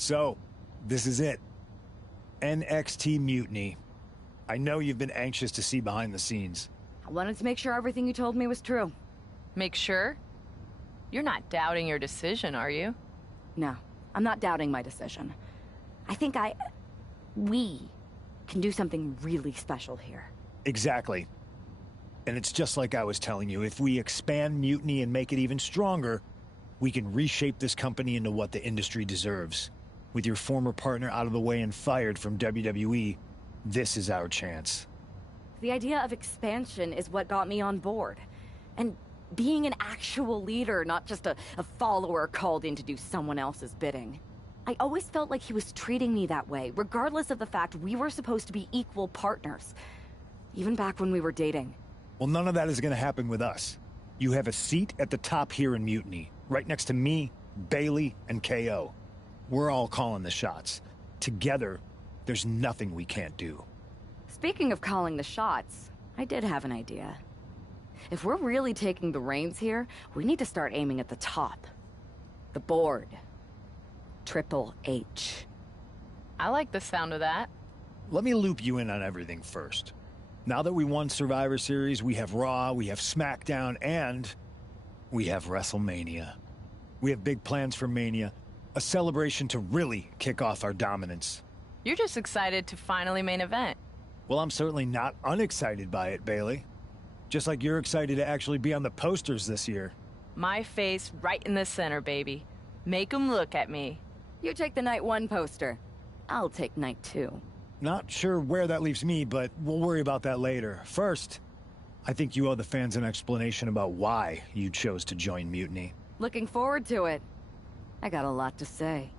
So, this is it. NXT Mutiny. I know you've been anxious to see behind the scenes. I wanted to make sure everything you told me was true. Make sure? You're not doubting your decision, are you? No, I'm not doubting my decision. I think we can do something really special here. Exactly. And it's just like I was telling you, if we expand Mutiny and make it even stronger, we can reshape this company into what the industry deserves. With your former partner out of the way and fired from WWE, this is our chance. The idea of expansion is what got me on board. And being an actual leader, not just a follower called in to do someone else's bidding. I always felt like he was treating me that way, regardless of the fact we were supposed to be equal partners. Even back when we were dating. Well, none of that is going to happen with us. You have a seat at the top here in Mutiny, right next to me, Bailey, and KO. We're all calling the shots. Together, there's nothing we can't do. Speaking of calling the shots, I did have an idea. If we're really taking the reins here, we need to start aiming at the top. The board. Triple H. I like the sound of that. Let me loop you in on everything first. Now that we won Survivor Series, we have Raw, we have SmackDown, and we have WrestleMania. We have big plans for Mania, a celebration to really kick off our dominance. You're just excited to finally main event. Well, I'm certainly not unexcited by it, Bailey. Just like you're excited to actually be on the posters this year. My face right in the center, baby. Make 'em look at me. You take the night 1 poster. I'll take night 2. Not sure where that leaves me, but we'll worry about that later. First, I think you owe the fans an explanation about why you chose to join Mutiny. Looking forward to it. I got a lot to say.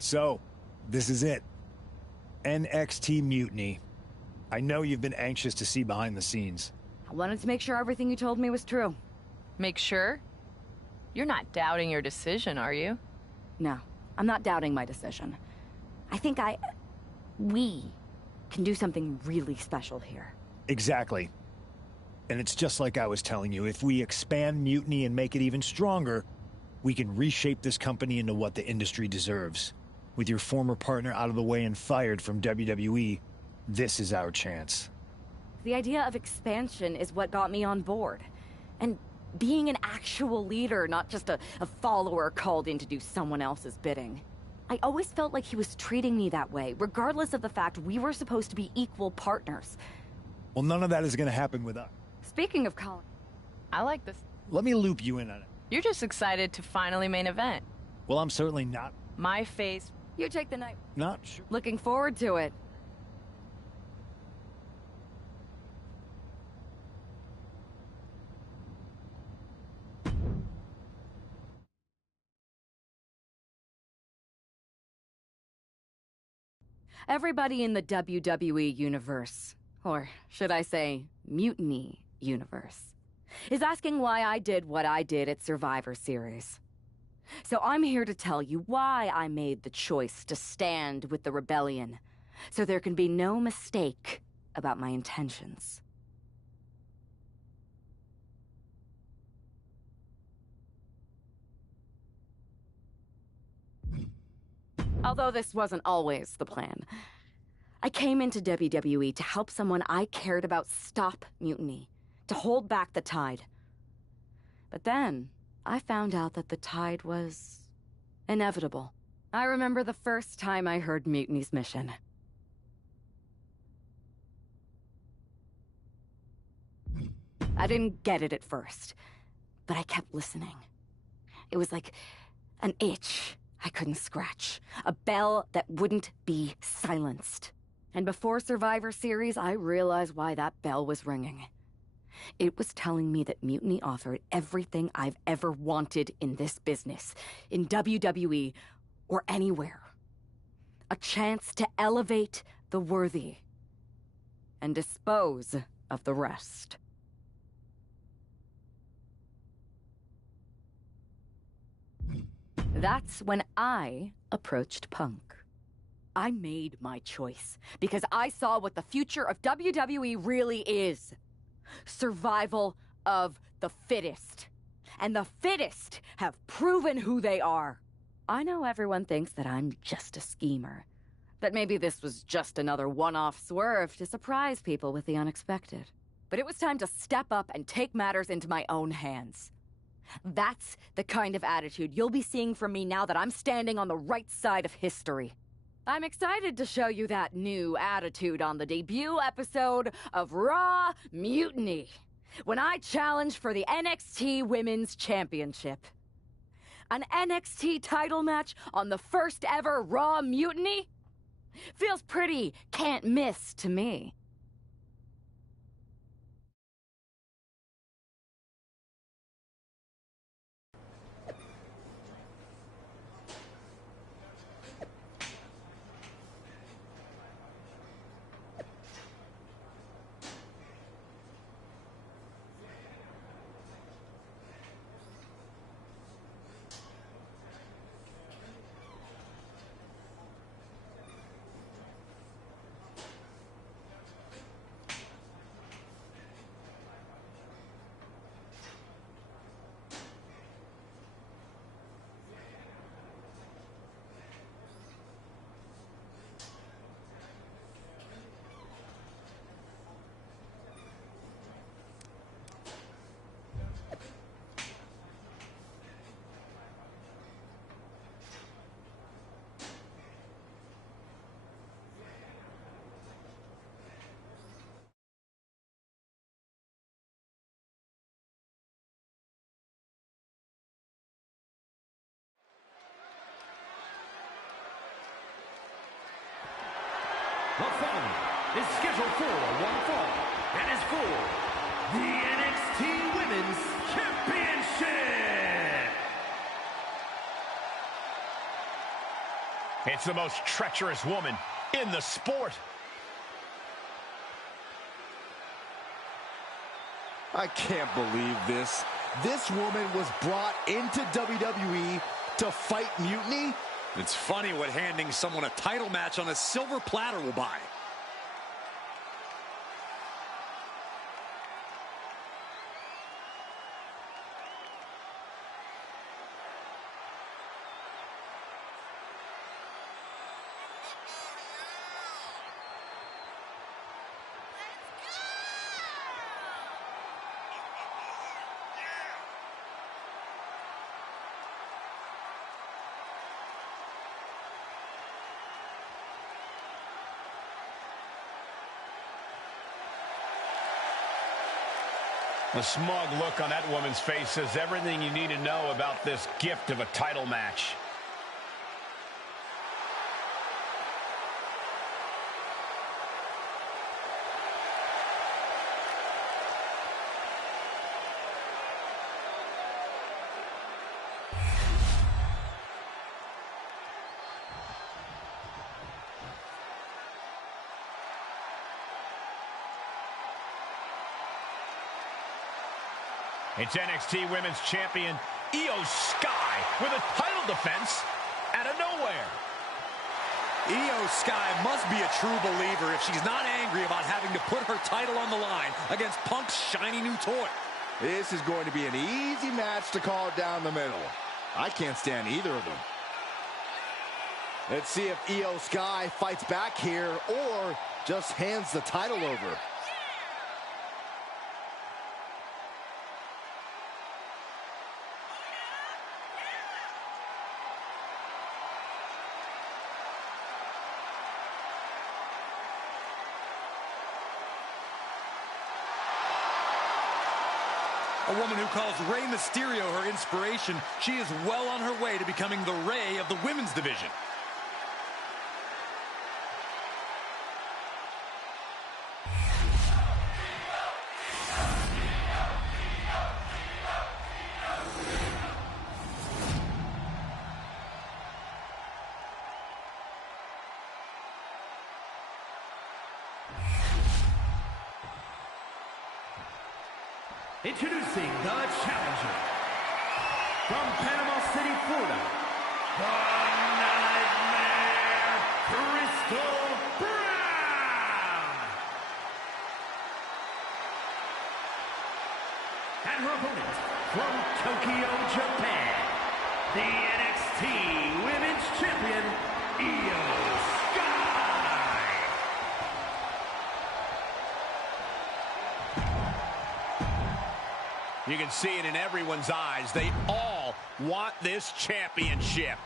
So, this is it. NXT Mutiny. I know you've been anxious to see behind the scenes. I wanted to make sure everything you told me was true. Make sure? You're not doubting your decision, are you? No, I'm not doubting my decision. I think we can do something really special here. Exactly. And it's just like I was telling you, if we expand Mutiny and make it even stronger, we can reshape this company into what the industry deserves. With your former partner out of the way and fired from WWE, this is our chance. The idea of expansion is what got me on board. And being an actual leader, not just a follower called in to do someone else's bidding. I always felt like he was treating me that way, regardless of the fact we were supposed to be equal partners. Well, none of that is going to happen with us. Speaking of Colin... I like this. Let me loop you in on it. You're just excited to finally main event. Well, I'm certainly not. My face. You take the night. Not sure. Looking forward to it. Everybody in the WWE universe, or should I say, Mutiny universe, is asking why I did what I did at Survivor Series. So I'm here to tell you why I made the choice to stand with the rebellion, so there can be no mistake about my intentions. Although this wasn't always the plan. I came into WWE to help someone I cared about stop mutiny, to hold back the tide. But then, I found out that the tide was inevitable. I remember the first time I heard Mutiny's mission. I didn't get it at first, but I kept listening. It was like an itch I couldn't scratch. A bell that wouldn't be silenced. And before Survivor Series, I realized why that bell was ringing. It was telling me that Mutiny offered everything I've ever wanted in this business, in WWE, or anywhere. A chance to elevate the worthy and dispose of the rest. That's when I approached Punk. I made my choice because I saw what the future of WWE really is. Survival of the fittest. And the fittest have proven who they are. I know everyone thinks that I'm just a schemer. That maybe this was just another one-off swerve to surprise people with the unexpected. But it was time to step up and take matters into my own hands. That's the kind of attitude you'll be seeing from me now that I'm standing on the right side of history. I'm excited to show you that new attitude on the debut episode of Raw Mutiny, when I challenge for the NXT Women's Championship. An NXT title match on the first ever Raw Mutiny? Feels pretty can't miss to me. The following is scheduled for one fall and is for the NXT Women's Championship. against the most treacherous woman in the sport. I can't believe this. This woman was brought into WWE to fight mutiny? It's funny what handing someone a title match on a silver platter will buy. The smug look on that woman's face says everything you need to know about this gift of a title match. It's NXT Women's Champion Io Sky with a title defense out of nowhere. Io Sky must be a true believer if she's not angry about having to put her title on the line against Punk's shiny new toy. This is going to be an easy match to call down the middle. I can't stand either of them. Let's see if Io Sky fights back here or just hands the title over. A woman who calls Rey Mysterio her inspiration, she is well on her way to becoming the Rey of the women's division. Introducing the challenger from Panama City, Florida, the Nightmare, Crystal Brown. And her opponent from Tokyo, Japan, the NXT Women's Champion, Io Sky. You can see it in everyone's eyes. They all want this championship.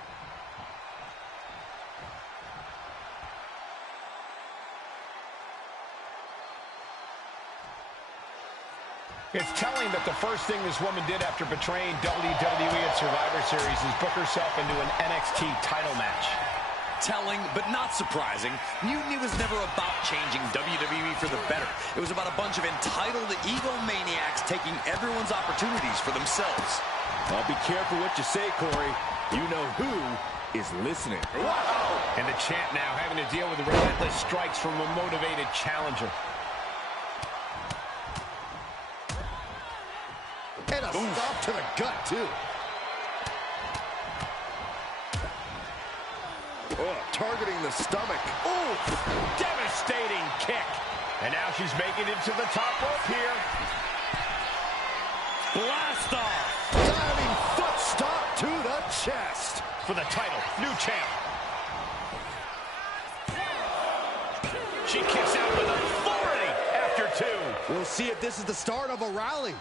It's telling that the first thing this woman did after betraying WWE at Survivor Series is book herself into an NXT title match. Telling, but not surprising, Mutiny was never about changing WWE for the better. It was about a bunch of entitled egomaniacs taking everyone's opportunities for themselves. Well, be careful what you say, Corey. You know who is listening. Wow. And the champ now having to deal with the relentless strikes from a motivated challenger. And a stop to the gut, too. Oh, targeting the stomach. Ooh, devastating kick. And now she's making it to the top rope here. Blast off. Diving foot stop to the chest. For the title, new champ. She kicks out with authority after two. We'll see if this is the start of a rally.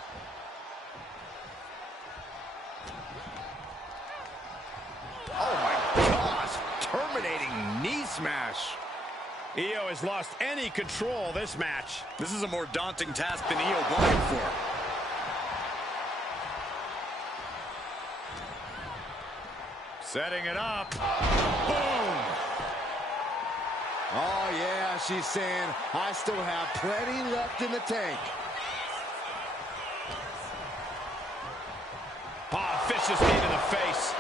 Oh, my gosh. Terminating knee smash. Io has lost any control this match. This is a more daunting task than Io bargained for. Setting it up. Boom! Oh, yeah, she's saying, I still have plenty left in the tank. Ah, vicious knee to the face.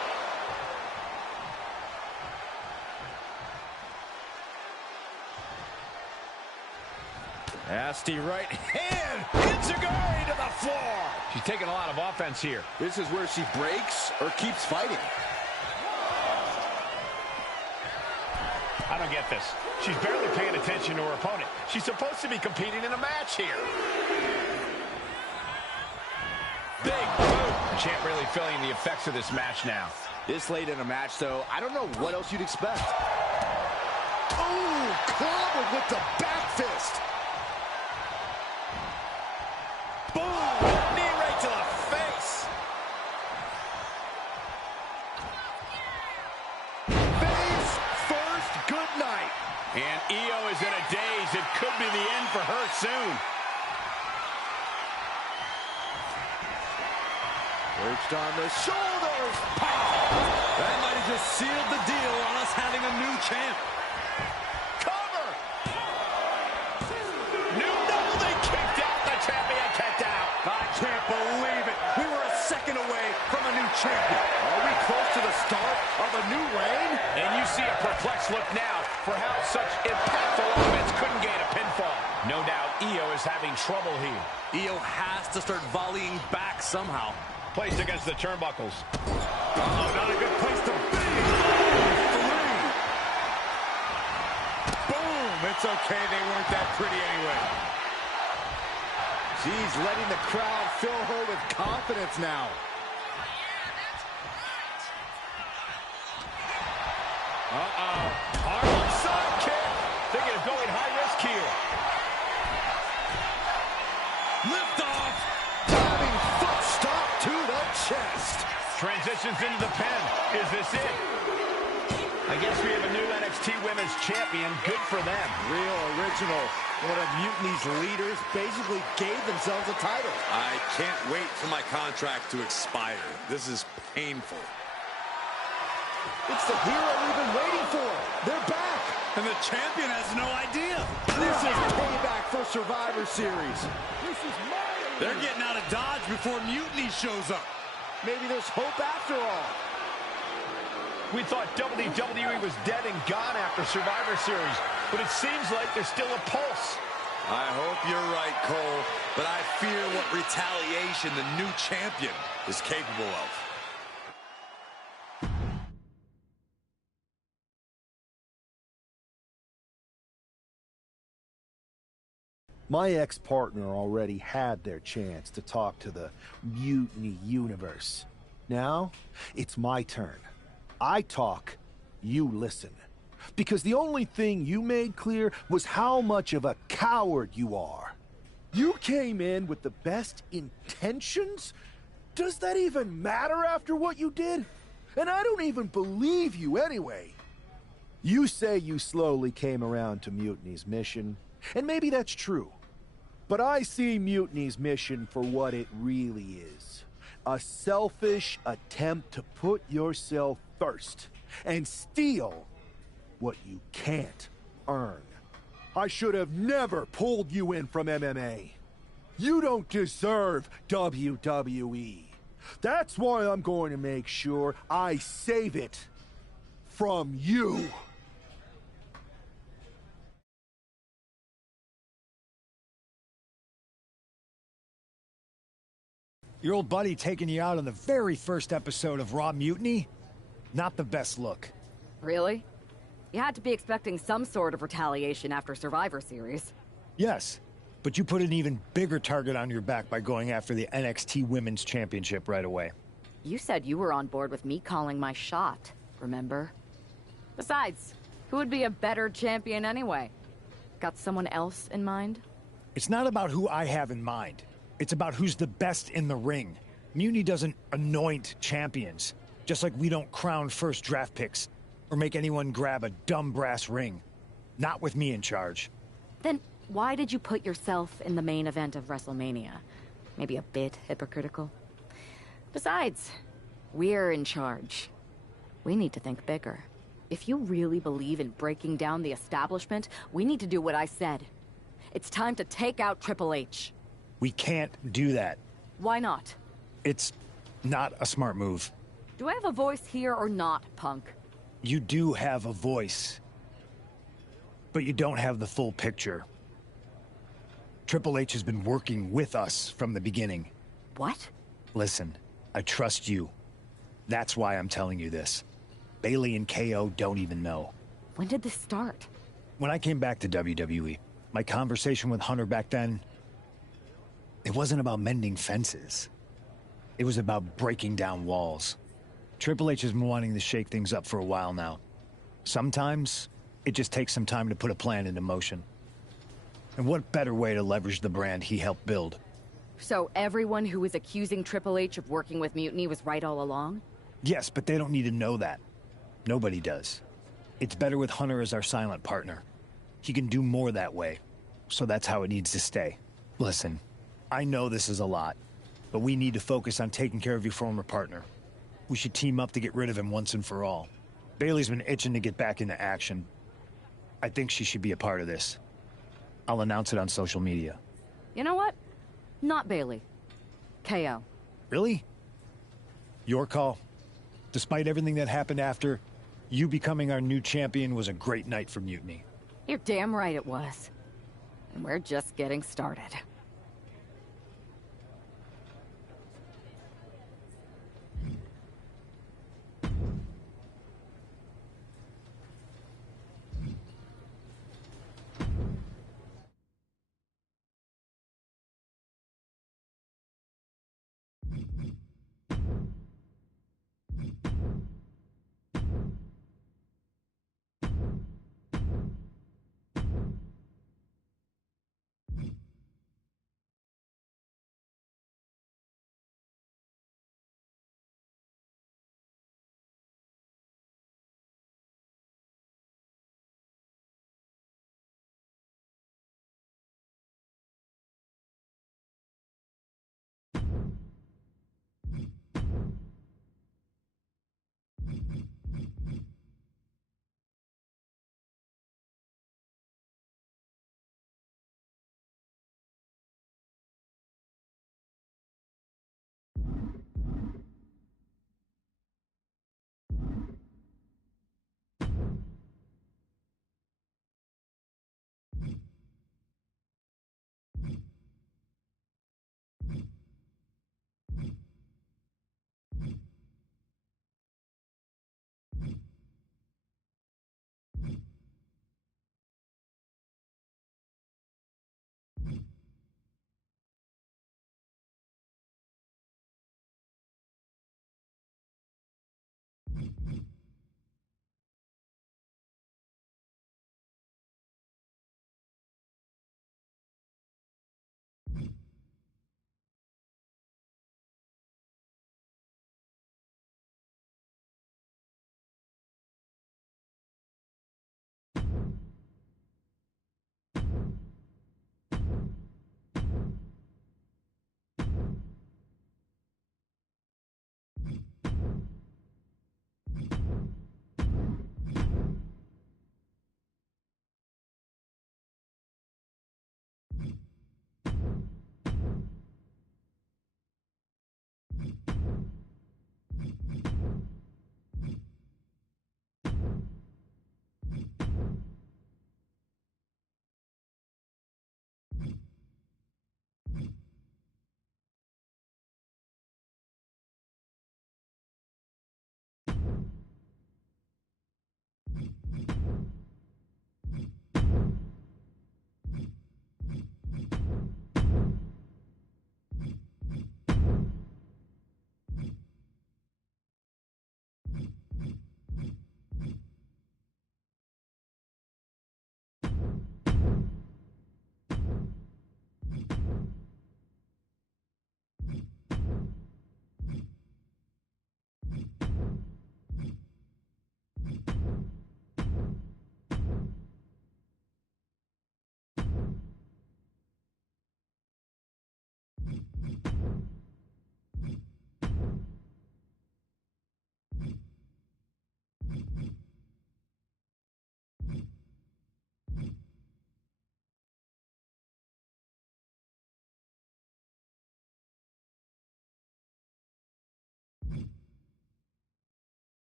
Nasty right hand. Enziguri to the floor. She's taking a lot of offense here. This is where she breaks or keeps fighting. I don't get this. She's barely paying attention to her opponent. She's supposed to be competing in a match here. Big boot. Champ really feeling the effects of this match now. This late in a match, though, I don't know what else you'd expect. Ooh, clobbered with the back fist. Boom! Knee right to the face. Face first, good night. And Io is in a daze. It could be the end for her soon. Perched on the shoulders. Pow! That might have just sealed the deal on us having a new champ. Cover! New double, they kicked out. The champion kicked out. I can't believe it. We were a second away from a new champion. Are we close to the start of a new reign? And you see a perplexed look now for how such impactful offense couldn't gain a pinfall. No doubt Io is having trouble here. Io has to start volleying back somehow. Placed against the turnbuckles. Oh, not a good place to be. Boom. It's okay. They weren't that pretty anyway. She's letting the crowd fill her with confidence now. Uh-oh. Harlem sidekick. Thinking of going high risk here. Lift off. Diving foot stop to the chest. Transitions into the pin. Is this it? I guess we have a new NXT Women's Champion. Good for them. Real original. One of Mutiny's leaders basically gave themselves a title. I can't wait for my contract to expire. This is painful. It's the hero we've been waiting for. They're back. And the champion has no idea. This is payback for Survivor Series. They're getting out of Dodge before Mutiny shows up. Maybe there's hope after all. We thought WWE was dead and gone after Survivor Series, but it seems like there's still a pulse. I hope you're right, Cole, but I fear what retaliation the new champion is capable of. My ex-partner already had their chance to talk to the Mutiny Universe. Now, it's my turn. I talk, you listen. Because the only thing you made clear was how much of a coward you are. You came in with the best intentions? Does that even matter after what you did? And I don't even believe you anyway. You say you slowly came around to Mutiny's mission, and maybe that's true. But I see Mutiny's mission for what it really is. A selfish attempt to put yourself first and steal what you can't earn. I should have never pulled you in from MMA. You don't deserve WWE. That's why I'm going to make sure I save it from you. Your old buddy taking you out on the very first episode of Raw Mutiny? Not the best look. Really? You had to be expecting some sort of retaliation after Survivor Series. Yes, but you put an even bigger target on your back by going after the NXT Women's Championship right away. You said you were on board with me calling my shot, remember? Besides, who would be a better champion anyway? Got someone else in mind? It's not about who I have in mind. It's about who's the best in the ring. Mutiny doesn't anoint champions, just like we don't crown first draft picks or make anyone grab a dumb brass ring. Not with me in charge. Then why did you put yourself in the main event of WrestleMania? Maybe a bit hypocritical. Besides, we're in charge. We need to think bigger. If you really believe in breaking down the establishment, we need to do what I said. It's time to take out Triple H. We can't do that. Why not? It's not a smart move. Do I have a voice here or not, punk? You do have a voice, but you don't have the full picture. Triple H has been working with us from the beginning. What? Listen, I trust you. That's why I'm telling you this. Bayley and KO don't even know. When did this start? When I came back to WWE, my conversation with Hunter back then, it wasn't about mending fences. It was about breaking down walls. Triple H has been wanting to shake things up for a while now. Sometimes, it just takes some time to put a plan into motion. And what better way to leverage the brand he helped build? So everyone who was accusing Triple H of working with Mutiny was right all along? Yes, but they don't need to know that. Nobody does. It's better with Hunter as our silent partner. He can do more that way. So that's how it needs to stay. Listen, I know this is a lot, but we need to focus on taking care of your former partner. We should team up to get rid of him once and for all. Bayley's been itching to get back into action. I think she should be a part of this. I'll announce it on social media. You know what? Not Bayley. KO. Really? Your call? Despite everything that happened after, you becoming our new champion was a great night for Mutiny. You're damn right it was. And we're just getting started.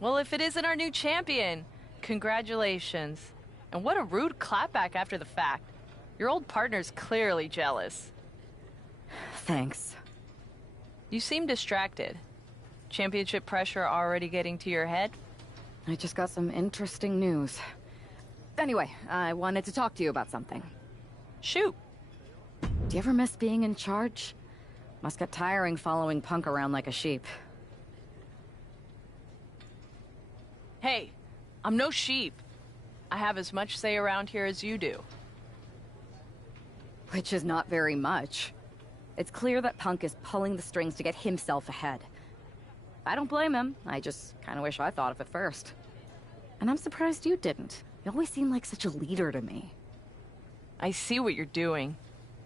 Well, if it isn't our new champion, congratulations. And what a rude clapback after the fact. Your old partner's clearly jealous. Thanks. You seem distracted. Championship pressure already getting to your head? I just got some interesting news. Anyway, I wanted to talk to you about something. Shoot. Do you ever miss being in charge? Must get tiring following Punk around like a sheep. Hey, I'm no sheep. I have as much say around here as you do. Which is not very much. It's clear that Punk is pulling the strings to get himself ahead. I don't blame him. I just kind of wish I thought of it first. And I'm surprised you didn't. You always seem like such a leader to me. I see what you're doing,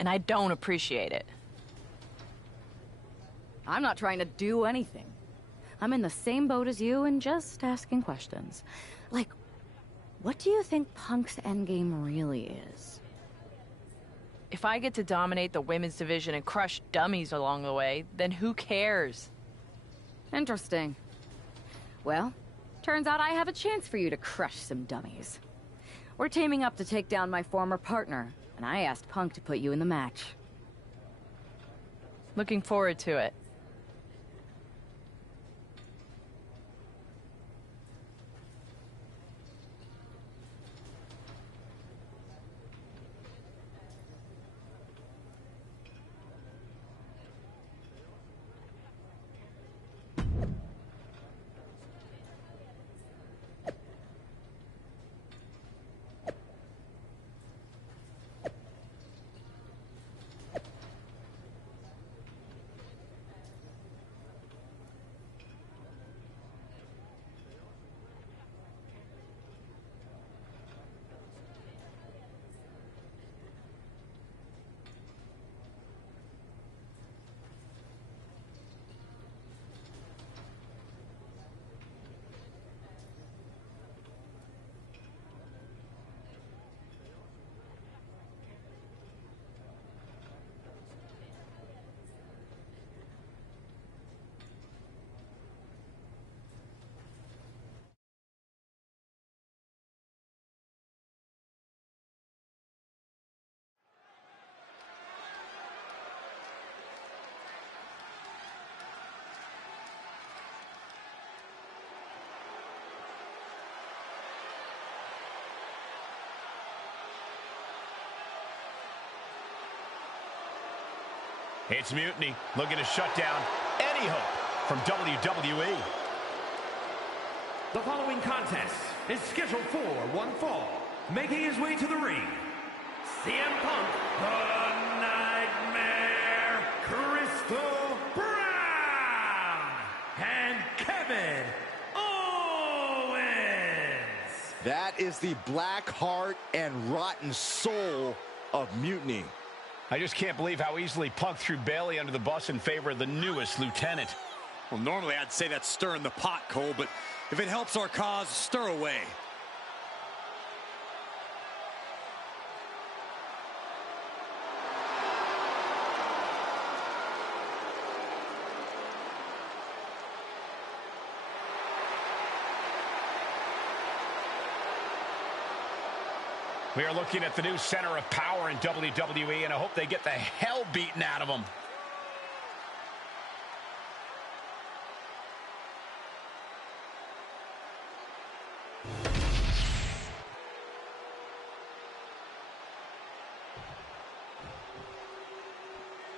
and I don't appreciate it. I'm not trying to do anything. I'm in the same boat as you and just asking questions. Like, what do you think Punk's endgame really is? If I get to dominate the women's division and crush dummies along the way, then who cares? Interesting. Well, turns out I have a chance for you to crush some dummies. We're teaming up to take down my former partner, and I asked Punk to put you in the match. Looking forward to it. It's Mutiny looking to shut down any hope from WWE. The following contest is scheduled for one fall. Making his way to the ring, CM Punk, the Nightmare, Crystal Brown, and Kevin Owens. That is the black heart and rotten soul of Mutiny. I just can't believe how easily Punk threw Bailey under the bus in favor of the newest lieutenant. Well, normally I'd say that's stirring the pot, Cole, but if it helps our cause, stir away. We are looking at the new center of power in WWE, and I hope they get the hell beaten out of them.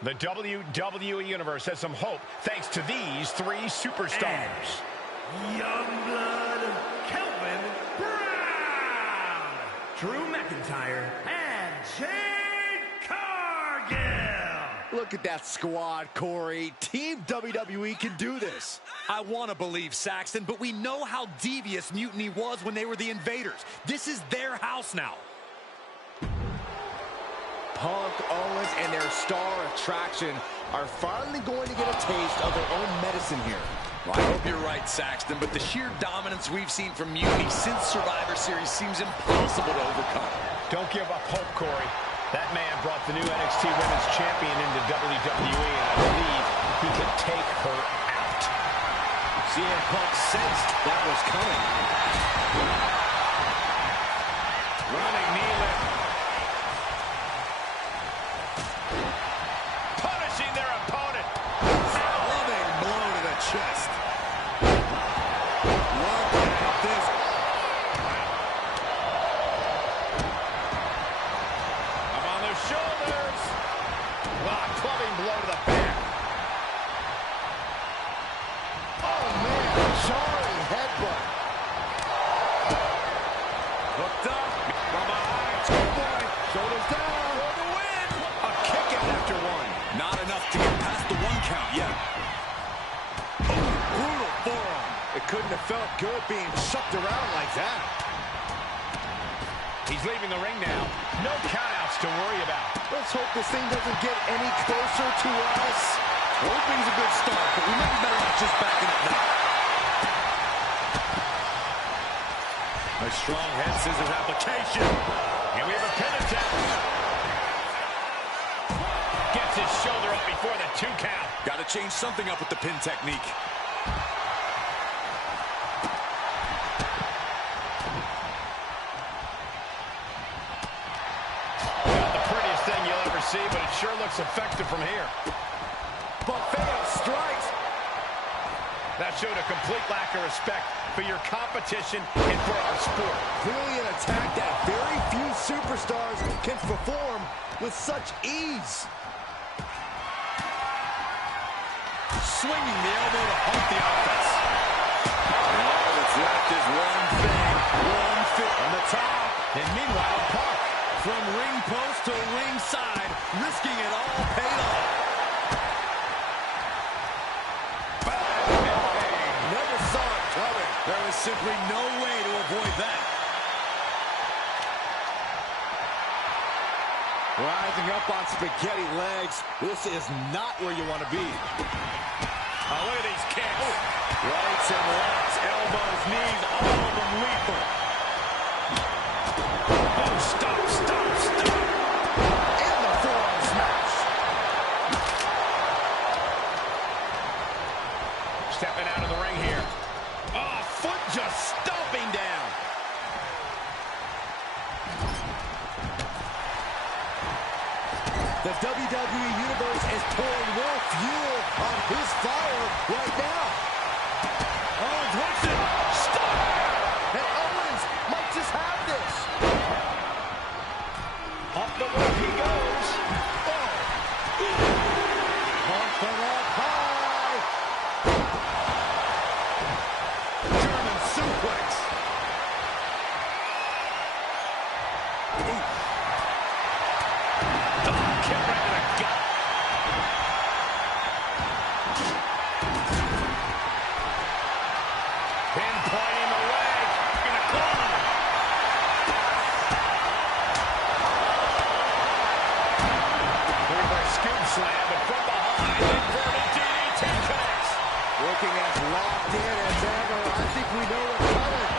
The WWE Universe has some hope thanks to these three superstars. And Youngblood, Kelvin Brown, Drew McIntyre, and Jade Cargill. Look at that squad, Corey. Team WWE can do this. I want to believe, Saxton, but we know how devious Mutiny was when they were the invaders. This is their house now. Punk, Owens, and their star attraction are finally going to get a taste of their own medicine here. Well, I hope you're right, Saxton, but the sheer dominance we've seen from Mutiny since Survivor Series seems impossible to overcome. Don't give up hope, Corey. That man brought the new NXT Women's Champion into WWE, and I believe he can take her out. CM Punk sensed that was coming. Running knee lift. Punishing their opponent. Loving blow to the chest. Look at this. Up on their shoulders. Wow, clubbing blow to the back. Oh, man. Jarring headbutt. Hooked up. From behind. Oh, boy. Shoulders down. For the win. A kick out after one. Not enough to get past the 1 count yet. Oh, brutal forearm. It couldn't have felt good being shucked around like that. He's leaving the ring now. No countouts to worry about. Let's hope this thing doesn't get any closer to us. Hoping's a good start, but we might be better off just backing up now. A strong head scissors application. And we have a pin attempt. Gets his shoulder up before the 2 count. Got to change something up with the pin technique. Not the prettiest thing you'll ever see, but it sure looks effective from here. Buffalo strikes. That showed a complete lack of respect for your competition and for our sport. Clearly an attack that very few superstars can perform with such ease. Swinging the elbow to pump the offense. All that's left is one thing. One fit on the top. And meanwhile, Punk, From ring post to ringside, risking it all paid off. Never saw it coming. There was simply no way to avoid that. Rising up on spaghetti legs. This is not where you want to be. oh, look at these kicks. Rights and lefts, elbows, knees, all of them lethal. Oh, stop, stop, stop. And the forearm smash. Stepping out of the ring here. Oh, foot just stomping down. The WWE Universe is pouring more fuel on his fire right now. Owens hooks it. Stop. And Owens might just have this. Up the rope he goes. Oh. Pump from up high. German suplex. Kick right to the gut. Pinpointing the leg. In the corner. The reverse scoop slam, but from behind, inverted DDT connects. Looking as locked in as ever. I think we know what's coming.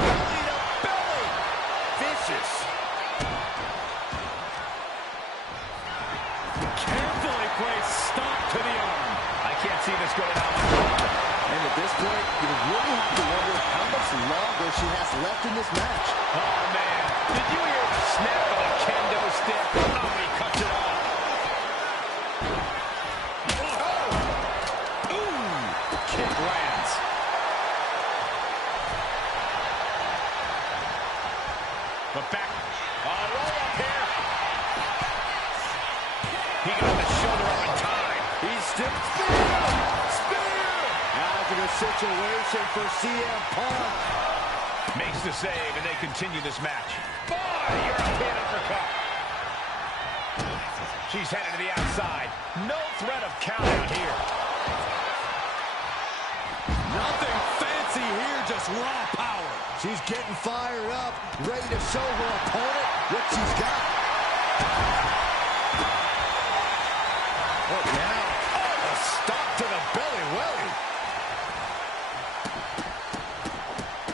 Belly to belly. Vicious. Carefully placed stop to the arm. I can't see this going out much longer. And at this point, you really have to wonder how much longer she has left in this match. Oh, man. Did you hear the snap of the kendo stick? Oh, he cuts it off. Oh! Ooh! Kick lands. But back. Roll up here. He got the shoulder up in time. He's still spear. Now's a good situation for CM Punk. Makes the save, and they continue this match. Boy, European uppercut. She's headed to the outside. No threat of count out here. Nothing fancy here, just raw power. She's getting fired up, ready to show her opponent what she's got. What now? Oh, a stop to the belly welly.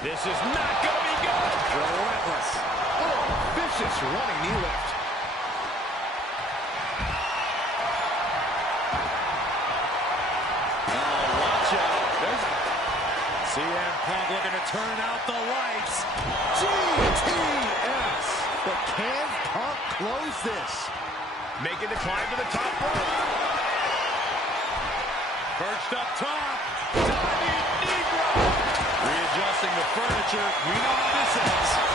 This is not going to be good. Relentless. Oh, vicious running knee lift. CM Punk looking to turn out the lights. GTS! But can Punk close this? Making the climb to the top rope. Perched up top. Diving knee drop. Readjusting the furniture. We know how this ends.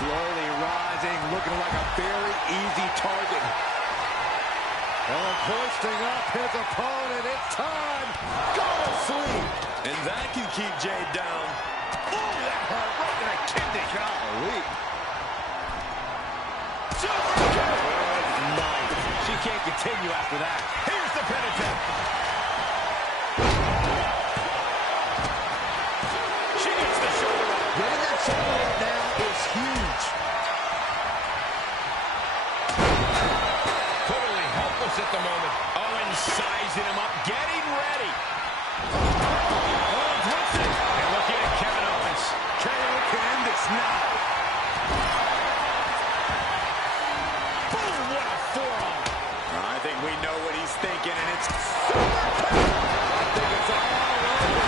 Slowly rising, looking like a very easy target. And hoisting up his opponent. It's time. Go to sleep. And that can keep Jade down. Oh, that hurt right in the kidney. Golly. Super kick. Nice. She can't continue after that. Here's the pin attempt. She gets the shoulder up. Getting that shoulder up now is huge. Totally helpless at the moment. Owens sizing him up, getting ready. Owens wins it. And looking at Kevin Owens. KO can end this now. Boom, what a forearm. I think we know what he's thinking, and it's... I think it's all over now.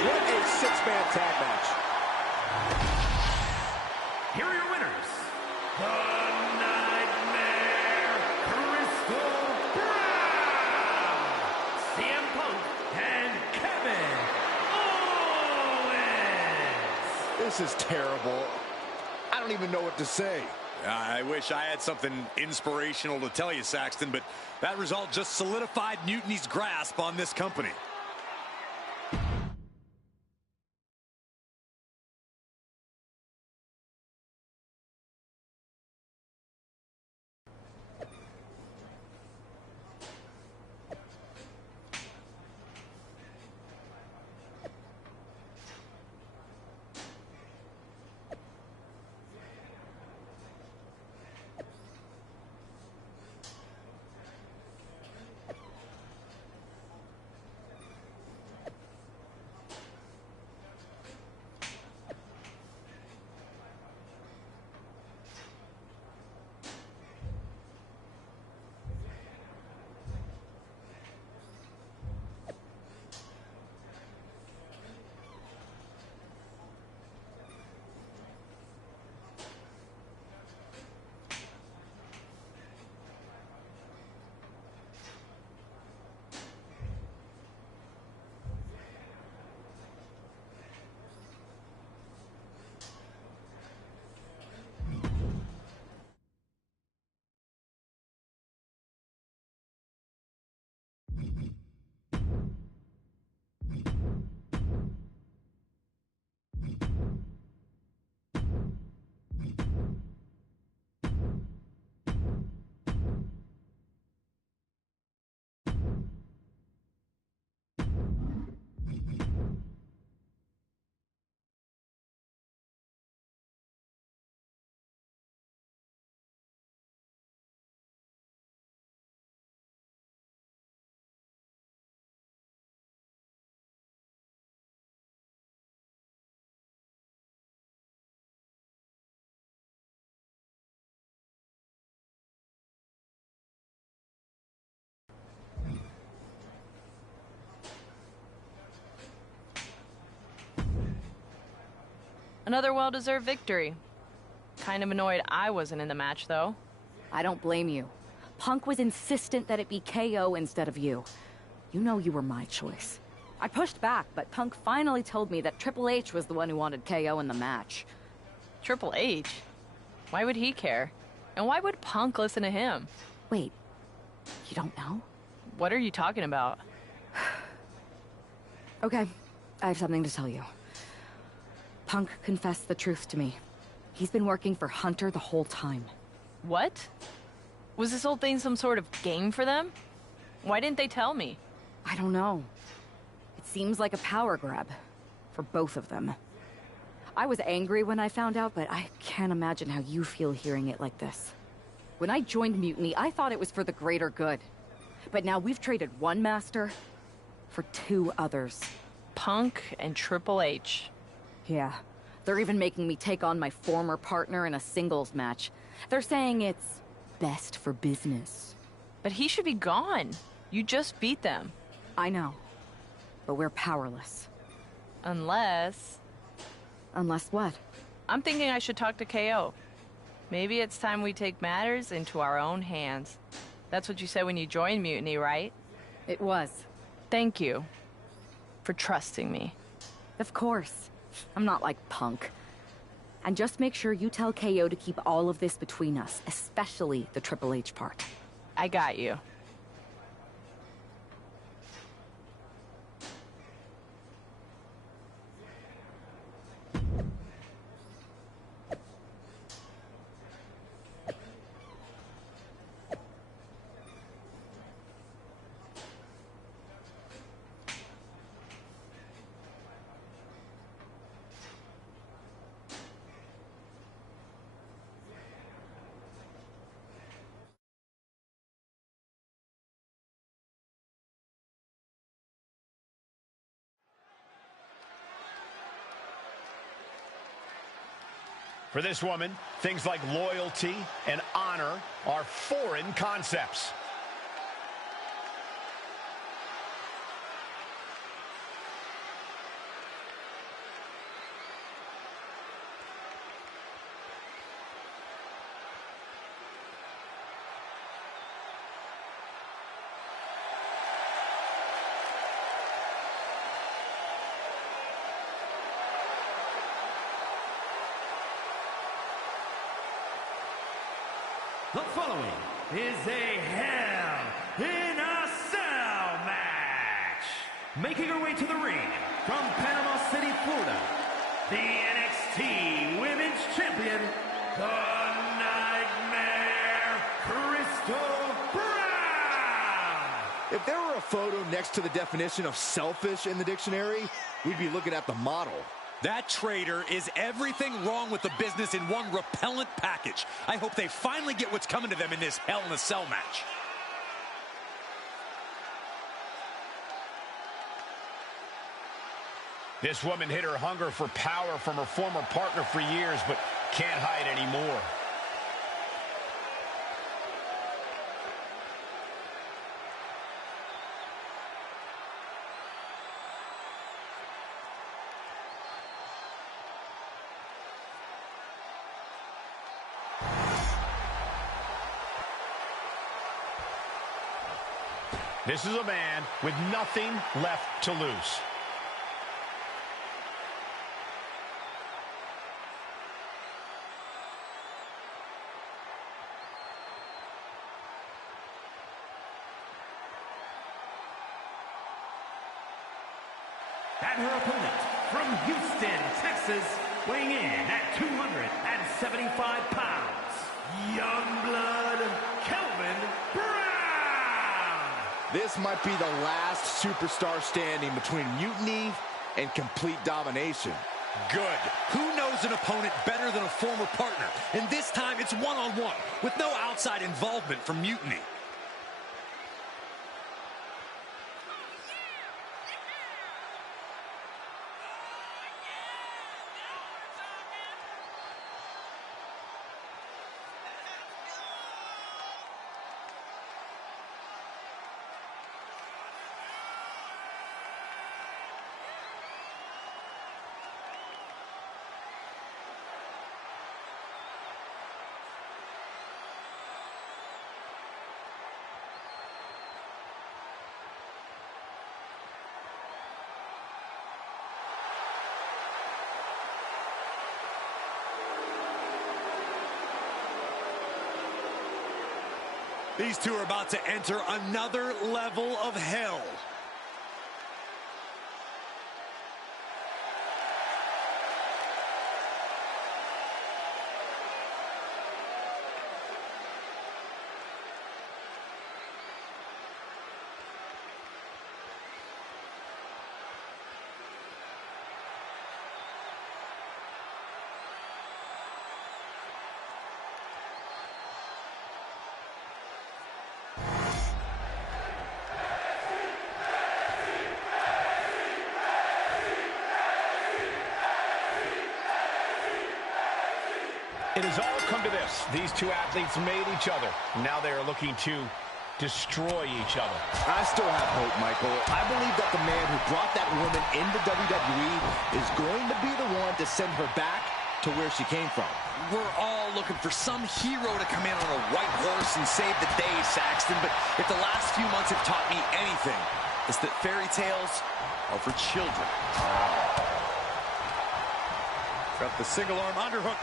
What a six-man tag match. Here are your winners, the Nightmare, Crystal Brown, CM Punk, and Kevin Owens. This is terrible. I don't even know what to say. I wish I had something inspirational to tell you, Saxton, but that result just solidified Mutiny's grasp on this company. Another well-deserved victory. Kind of annoyed I wasn't in the match, though. I don't blame you. Punk was insistent that it be KO instead of you. You know you were my choice. I pushed back, but Punk finally told me that Triple H was the one who wanted KO in the match. Triple H? Why would he care? And why would Punk listen to him? Wait, you don't know? What are you talking about? Okay, I have something to tell you. Punk confessed the truth to me. He's been working for Hunter the whole time. What? Was this whole thing some sort of game for them? Why didn't they tell me? I don't know. It seems like a power grab. For both of them. I was angry when I found out, but I can't imagine how you feel hearing it like this. When I joined Mutiny, I thought it was for the greater good. But now we've traded one master for two others. Punk and Triple H. Yeah. They're even making me take on my former partner in a singles match. They're saying it's best for business. But he should be gone. You just beat them. I know. But we're powerless. Unless... Unless what? I'm thinking I should talk to KO. Maybe it's time we take matters into our own hands. That's what you said when you joined Mutiny, right? It was. Thank you for trusting me. Of course. I'm not like Punk. And just make sure you tell KO to keep all of this between us, especially the Triple H part. I got you. For this woman, things like loyalty and honor are foreign concepts. The following is a Hell in a Cell match. Making her way to the ring from Panama City, Florida, the NXT Women's Champion, the Nightmare, Crystal Brown. If there were a photo next to the definition of selfish in the dictionary, we'd be looking at the model. That traitor is everything wrong with the business in one repellent package. I hope they finally get what's coming to them in this Hell in a Cell match. This woman hid her hunger for power from her former partner for years, but can't hide anymore. This is a man with nothing left to lose. And her opponent from Houston, Texas, weighing in at 275 pounds, Youngblood Kelvin Brown. This might be the last superstar standing between mutiny and complete domination. Good. Who knows an opponent better than a former partner? And this time it's one-on-one with no outside involvement from Mutiny. These two are about to enter another level of hell. It has all come to this. These two athletes made each other. Now they are looking to destroy each other. I still have hope, Michael. I believe that the man who brought that woman into WWE is going to be the one to send her back to where she came from. We're all looking for some hero to come in on a white horse and save the day, Saxton. But if the last few months have taught me anything, it's that fairy tales are for children. Got the single arm underhook.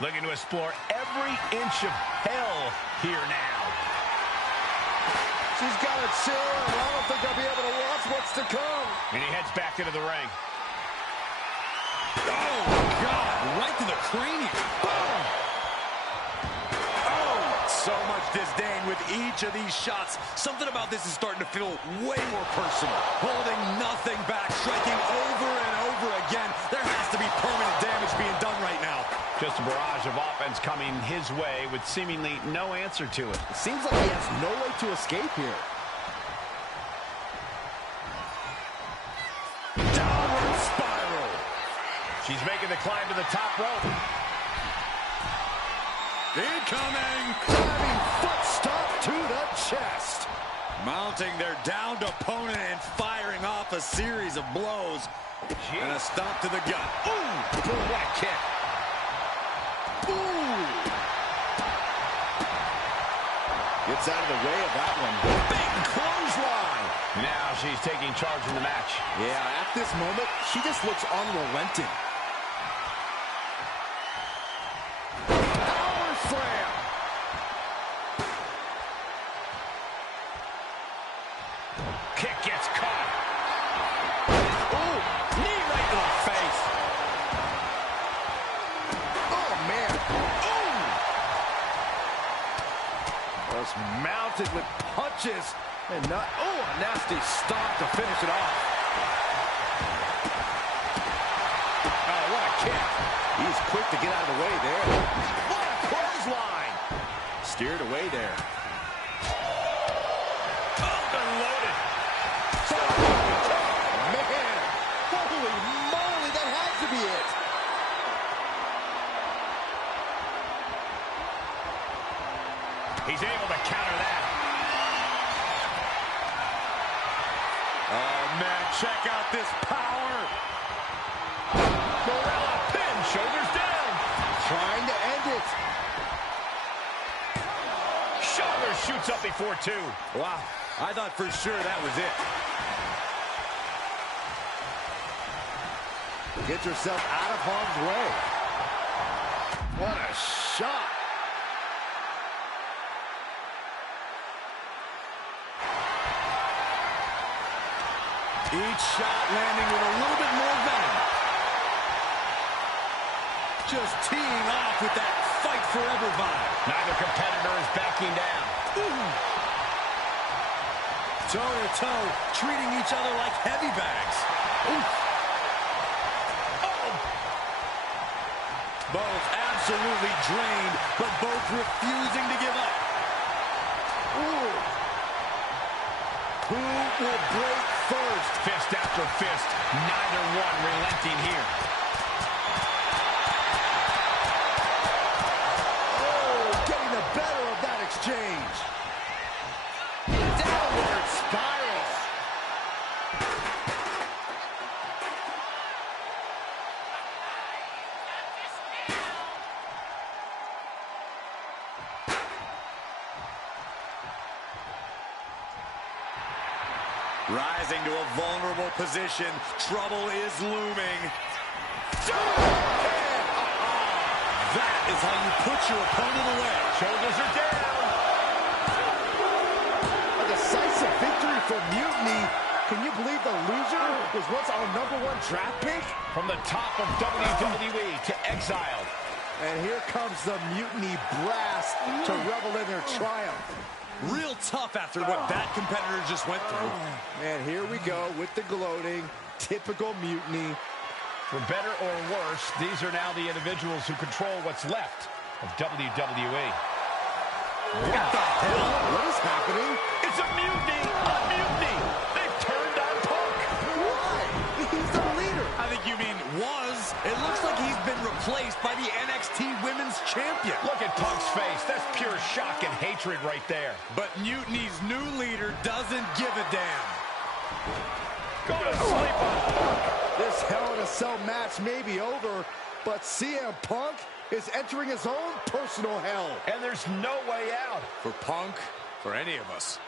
Looking to explore every inch of hell here now. She's got a chair, and I don't think I'll be able to watch what's to come. And he heads back into the ring. Oh, God, right to the cranium. Boom! Oh, so much disdain with each of these shots. Something about this is starting to feel way more personal. Holding nothing back, striking over and over again. There has to be permanent damage being done right now. Just a barrage of offense coming his way with seemingly no answer to it. It seems like he has no way to escape here. Downward spiral. She's making the climb to the top rope. Incoming! Diving foot stomp to the chest. Mounting their downed opponent and firing off a series of blows. Jeez. And a stomp to the gut. Ooh! Boom, what a kick. Ooh! Gets out of the way of that one. Big clothesline. Now she's taking charge in the match. Yeah, at this moment, she just looks unrelenting. Power slam! Kick gets caught. Ooh! Knee right to the face. Oh, man. Ooh! Was mounted with punches and not... Oh, a nasty stomp to finish it off. Oh, what a kick. He's quick to get out of the way there. What a clothesline. Steered away there. Unloaded. Man, holy moly, that has to be it. He's able to counter that. Oh, man, check out this power. Gorilla pin, shoulders down. Trying to end it. Shoulder shoots up before two. Wow, I thought for sure that was it. Get yourself out of harm's way. What a shot. Each shot landing with a little bit more venom. Just teeing off with that fight forever vibe. Neither competitor is backing down. Toe to toe, treating each other like heavy bags. Both absolutely drained, but both refusing to give up. Ooh. Who will break first? Fist after fist, neither one relenting here. Oh, getting the better of that exchange. Downward spiral. Rising to a vulnerable position, trouble is looming. That is how you put your opponent away. Shoulders are down. A decisive victory for Mutiny. Can you believe the loser was once our #1 draft pick? From the top of WWE to exiled, And here comes the Mutiny Brass to revel in their triumph. Real tough after what that competitor just went through. And here we go with the gloating. Typical Mutiny. For better or worse, these are now the individuals who control what's left of WWE. What the hell? What is happening? It's a mutiny! A mutiny! They've turned on Punk! Why? He's the leader. I think you mean was. It looks like he's been replaced by the NXT Women's Champion. Look at Punk's face. That's pure shock and hatred right there. But Mutiny's new leader doesn't give a damn. Go to sleep on Punk. This Hell in a Cell match may be over, but CM Punk is entering his own personal hell. And there's no way out. For Punk, for any of us.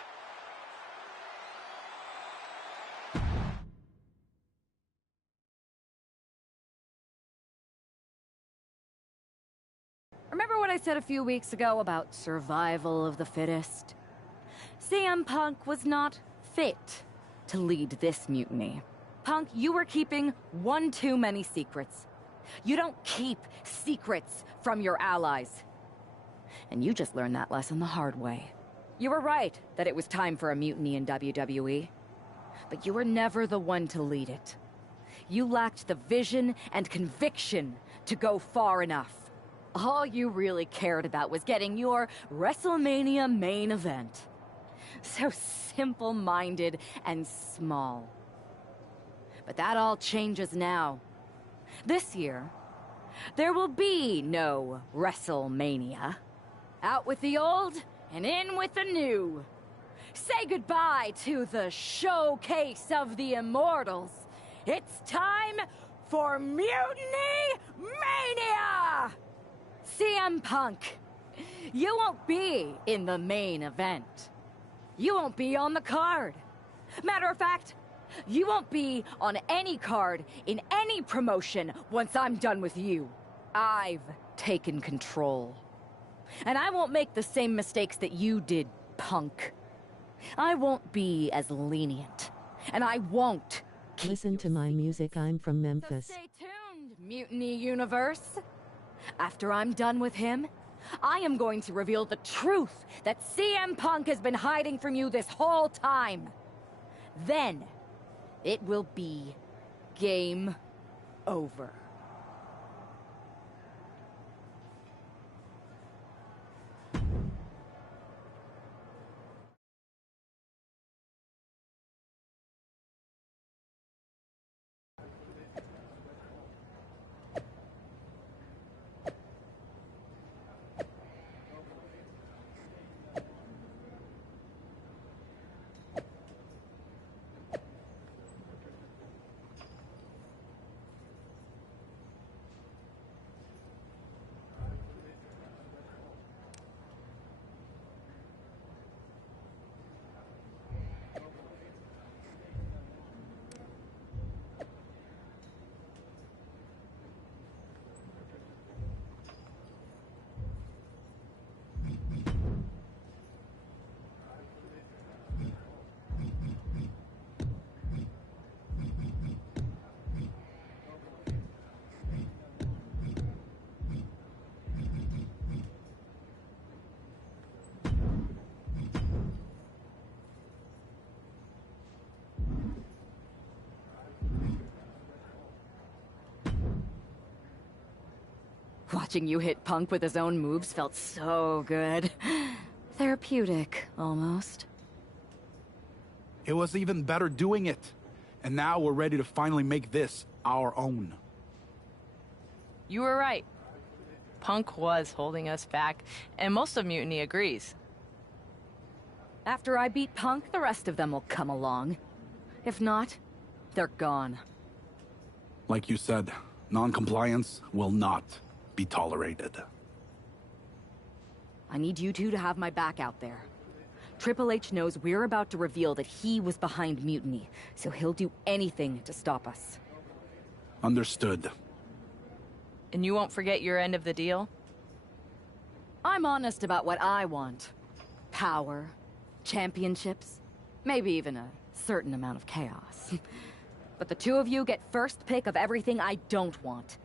Remember what I said a few weeks ago about survival of the fittest? CM Punk was not fit to lead this mutiny. Punk, you were keeping one too many secrets. You don't keep secrets from your allies. And you just learned that lesson the hard way. You were right that it was time for a mutiny in WWE. But you were never the one to lead it. You lacked the vision and conviction to go far enough. All you really cared about was getting your WrestleMania main event. So simple-minded and small. But that all changes now. This year, there will be no WrestleMania. Out with the old and in with the new. Say goodbye to the showcase of the immortals. It's time for Mutiny Mania! CM Punk, you won't be in the main event. You won't be on the card. Matter of fact, you won't be on any card in any promotion once I'm done with you. I've taken control. And I won't make the same mistakes that you did, Punk. I won't be as lenient. And I won't listen to my music. I'm from Memphis. So stay tuned, Mutiny Universe. After I'm done with him, I am going to reveal the truth that CM Punk has been hiding from you this whole time. Then, it will be game over. Watching you hit Punk with his own moves felt so good. Therapeutic, almost. It was even better doing it. And now we're ready to finally make this our own. You were right. Punk was holding us back, and most of Mutiny agrees. After I beat Punk, the rest of them will come along. If not, they're gone. Like you said, non-compliance will not be tolerated. I need you two to have my back out there. Triple H knows we're about to reveal that he was behind Mutiny, so he'll do anything to stop us. Understood. And you won't forget your end of the deal? I'm honest about what I want. Power, championships, maybe even a certain amount of chaos. But the two of you get first pick of everything I don't want.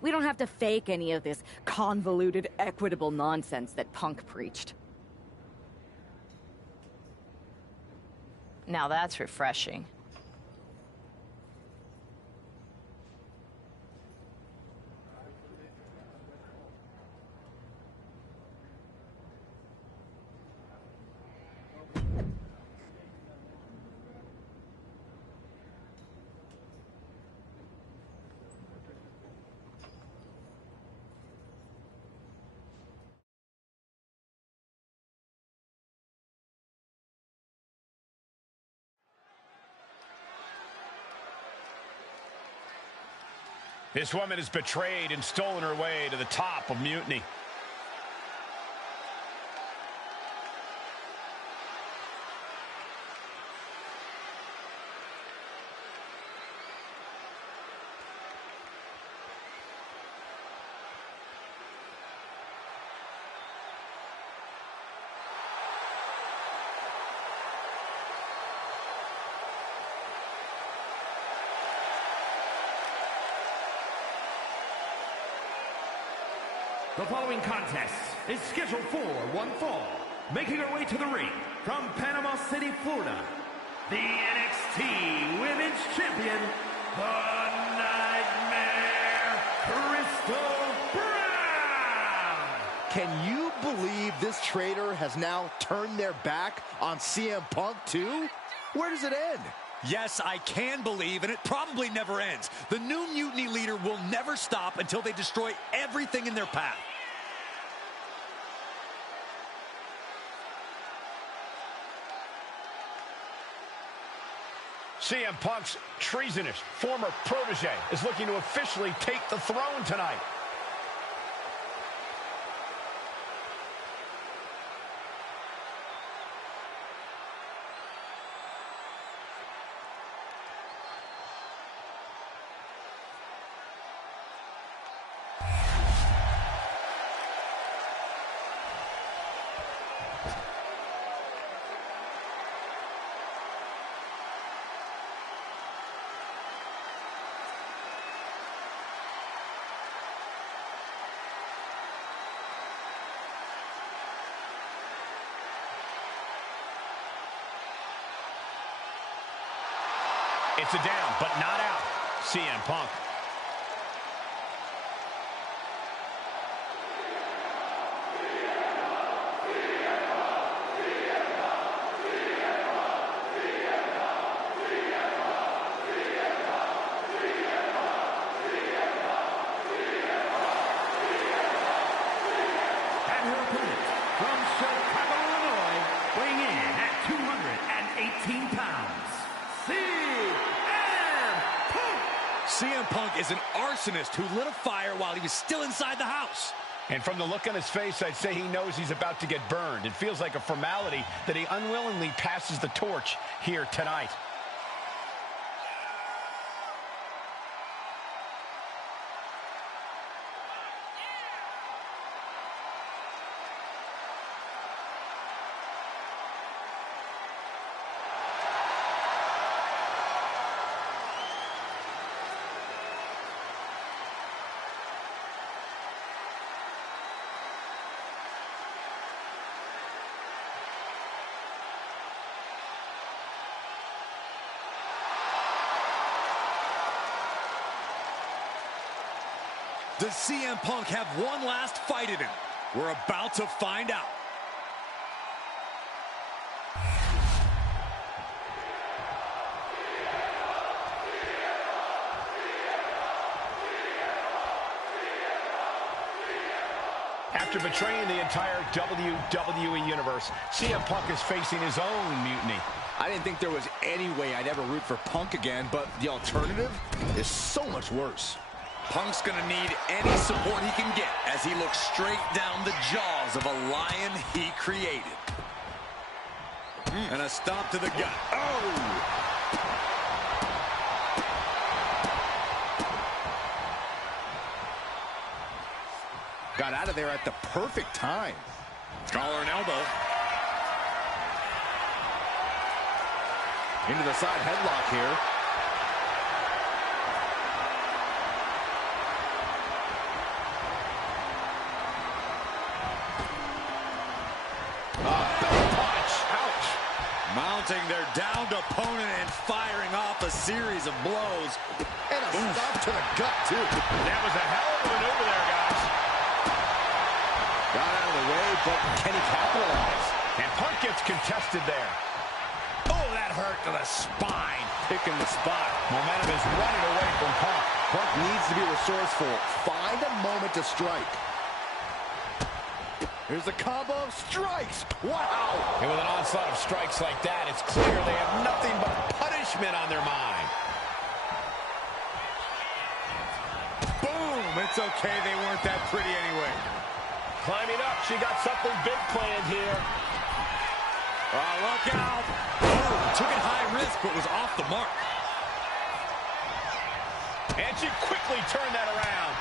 We don't have to fake any of this convoluted, equitable nonsense that Punk preached. Now that's refreshing. This woman has betrayed and stolen her way to the top of Mutiny. The following contest is scheduled for one fall. Making her way to the ring from Panama City, Florida, the NXT Women's Champion, the Nightmare, Crystal Brown! Can you believe this traitor has now turned their back on CM Punk too? Where does it end? Yes, I can believe, and it probably never ends. The new Mutiny leader will never stop until they destroy everything in their path. CM Punk's treasonous former protege is looking to officially take the throne tonight. It's a down, but not out. CM Punk. And her opponent from Chicago, Illinois, weighing in at 218 pounds, CM Punk is an arsonist who lit a fire while he was still inside the house. And from the look on his face, I'd say he knows he's about to get burned. It feels like a formality that he unwillingly passes the torch here tonight. Does CM Punk have one last fight in him? We're about to find out. After betraying the entire WWE Universe, CM Punk is facing his own mutiny. I didn't think there was any way I'd ever root for Punk again, but the alternative is so much worse. Punk's gonna need any support he can get as he looks straight down the jaws of a lion he created. And a stomp to the gut. Oh! Got out of there at the perfect time. Collar and elbow. Into the side headlock here. series of blows. And a stop to the gut, too. That was a hell of a maneuver there, guys. Got out of the way, but can he capitalize? And Punk gets contested there. Oh, that hurt to the spine. Picking the spot. Momentum is running away from Punk. Punk needs to be resourceful. Find a moment to strike. Here's the combo of strikes. Wow! And with an onslaught of strikes like that, it's clear they have nothing but punishment on their mind. Boom! It's okay, they weren't that pretty anyway. Climbing up, she got something big planned here. Oh, look out! Oh, took it high risk, but was off the mark. And she quickly turned that around.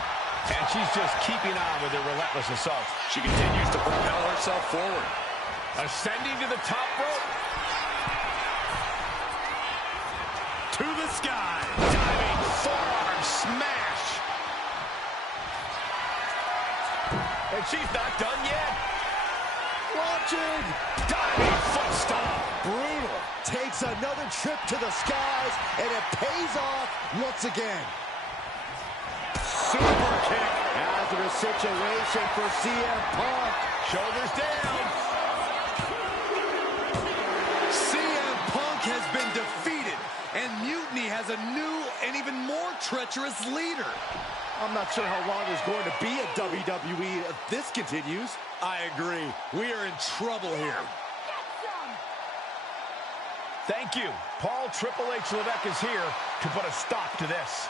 And she's just keeping on with her relentless assaults. She continues to propel herself forward. Ascending to the top rope. To the sky. Diving forearm smash. And she's not done yet. Launching. Diving foot stomp. Brutal. Takes another trip to the skies, and it pays off once again. Super kick. Hazardous situation for CM Punk. Shoulders down. CM Punk has been defeated, and Mutiny has a new and even more treacherous leader. I'm not sure how long there's going to be at WWE if this continues. I agree. We are in trouble here. Thank you. Paul Triple H Levesque is here to put a stop to this.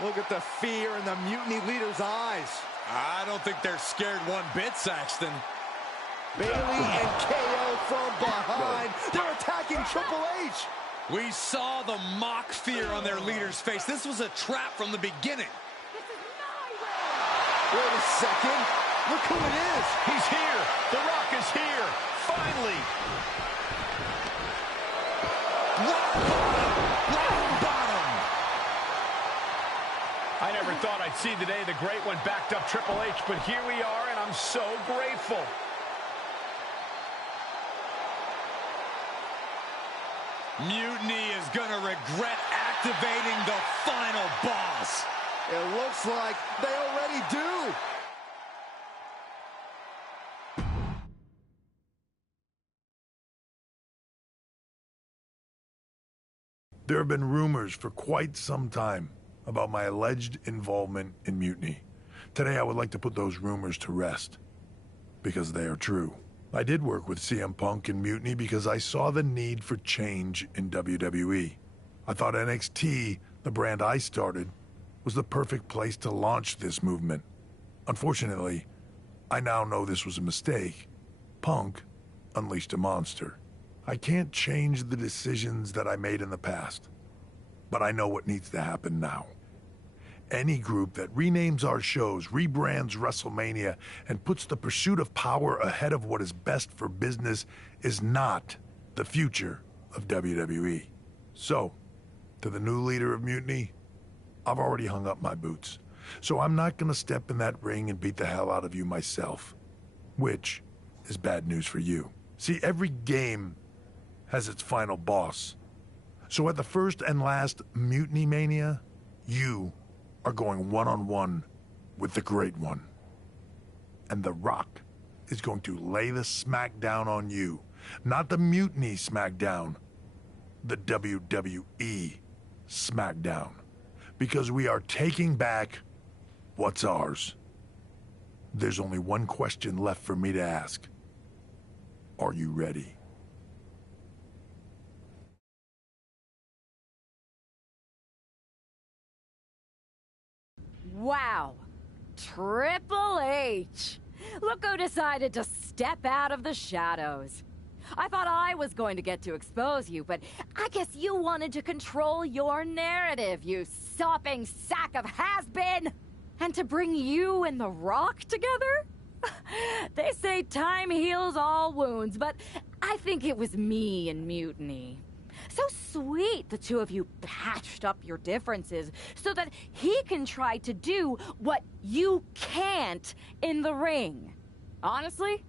Look at the fear in the Mutiny leader's eyes. I don't think they're scared one bit, Saxton. Bailey and KO from behind. They're attacking Triple H. We saw the mock fear on their leader's face. This was a trap from the beginning. Wait a second. Look who it is. He's here. The Rock is here. Finally. Rock bottom. I never thought I'd see the day the Great One backed up Triple H, but here we are, and I'm so grateful. Mutiny is going to regret activating the final boss. It looks like they already do. There have been rumors for quite some time about my alleged involvement in Mutiny. Today I would like to put those rumors to rest, because they are true. I did work with CM Punk in Mutiny because I saw the need for change in WWE. I thought NXT, the brand I started, was the perfect place to launch this movement. Unfortunately, I now know this was a mistake. Punk unleashed a monster. I can't change the decisions that I made in the past, but I know what needs to happen now. Any group that renames our shows, rebrands WrestleMania, and puts the pursuit of power ahead of what is best for business is not the future of WWE. So, to the new leader of Mutiny, I've already hung up my boots. So I'm not gonna step in that ring and beat the hell out of you myself, which is bad news for you. See, every game has its final boss. So at the first and last Mutiny Mania, you are going one-on-one with the Great One. And The Rock is going to lay the smackdown on you. Not the Mutiny smackdown, the WWE smackdown. Because we are taking back what's ours. There's only one question left for me to ask. Are you ready? Wow. Triple H. Look who decided to step out of the shadows. I thought I was going to get to expose you, but I guess you wanted to control your narrative, you sopping sack of has-been. And to bring you and The Rock together? They say time heals all wounds, but I think it was me and Mutiny. So sweet the two of you patched up your differences so that he can try to do what you can't in the ring. Honestly,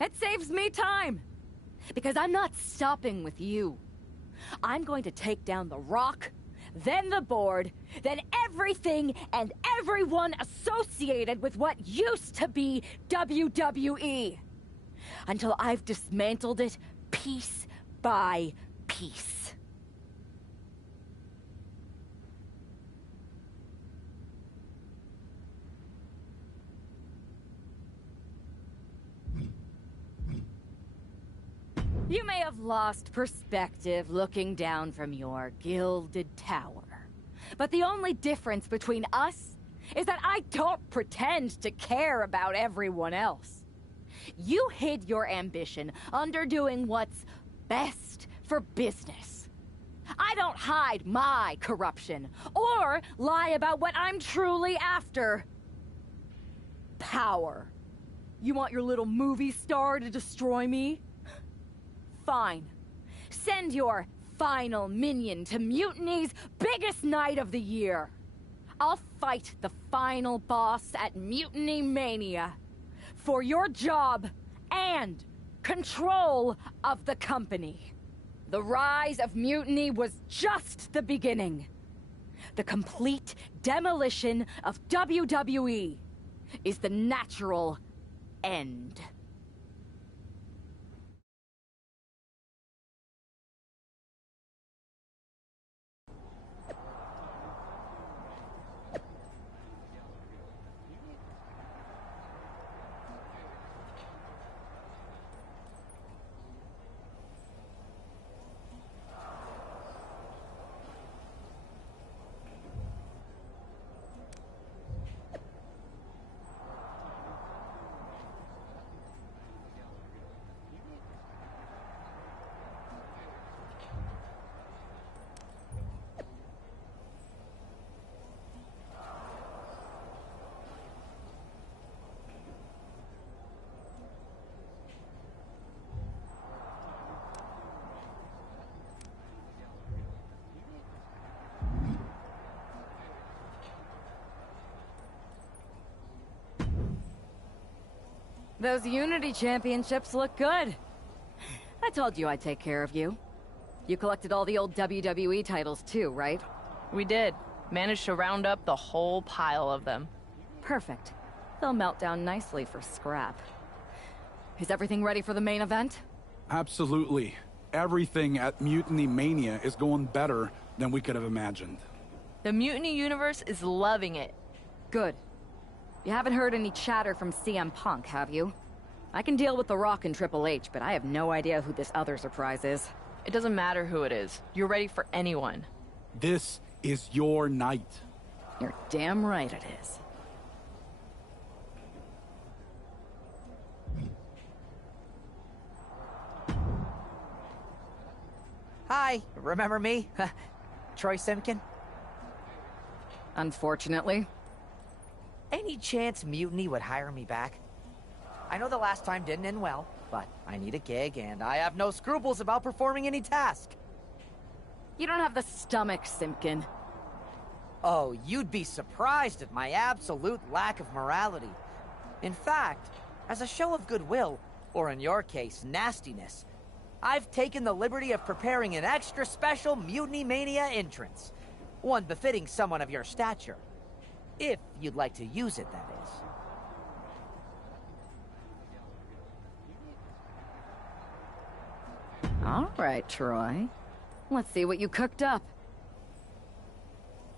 it saves me time. Because I'm not stopping with you. I'm going to take down The Rock, then the board, then everything and everyone associated with what used to be WWE. Until I've dismantled it piece by piece. You may have lost perspective looking down from your gilded tower. But the only difference between us is that I don't pretend to care about everyone else. You hid your ambition under doing what's best for business. I don't hide my corruption or lie about what I'm truly after. Power. You want your little movie star to destroy me? Fine. Send your final minion to Mutiny's biggest night of the year. I'll fight the final boss at Mutiny Mania for your job and control of the company. The rise of Mutiny was just the beginning. The complete demolition of WWE is the natural end. Those Unity Championships look good. I told you I'd take care of you. You collected all the old WWE titles too, right? We did. Managed to round up the whole pile of them. Perfect. They'll melt down nicely for scrap. Is everything ready for the main event? Absolutely. Everything at Mutiny Mania is going better than we could have imagined. The Mutiny universe is loving it. Good. You haven't heard any chatter from CM Punk, have you? I can deal with The Rock and Triple H, but I have no idea who this other surprise is. It doesn't matter who it is. You're ready for anyone. This is your night. You're damn right it is. Hi, remember me? Troy Simkin? Unfortunately. Any chance Mutiny would hire me back? I know the last time didn't end well, but I need a gig and I have no scruples about performing any task. You don't have the stomach, Simpkin. Oh, you'd be surprised at my absolute lack of morality. In fact, as a show of goodwill, or in your case, nastiness, I've taken the liberty of preparing an extra special Mutiny Mania entrance. One befitting someone of your stature. If you'd like to use it, that is. All right, Troy. Let's see what you cooked up.